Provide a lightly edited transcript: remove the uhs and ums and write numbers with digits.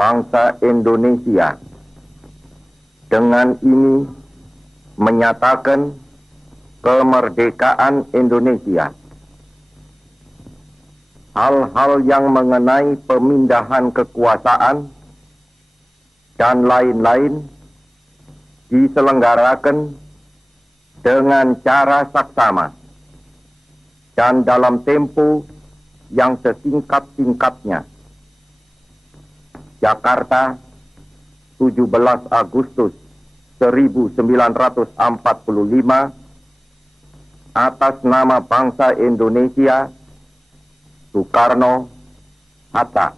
bangsa Indonesia dengan ini menyatakan kemerdekaan Indonesia. Hal-hal yang mengenai pemindahan kekuasaan dan lain-lain diselenggarakan dengan cara saksama dan dalam tempo yang sesingkat-singkatnya. Jakarta, 17 Agustus 1945, atas nama bangsa Indonesia, Soekarno, Hatta.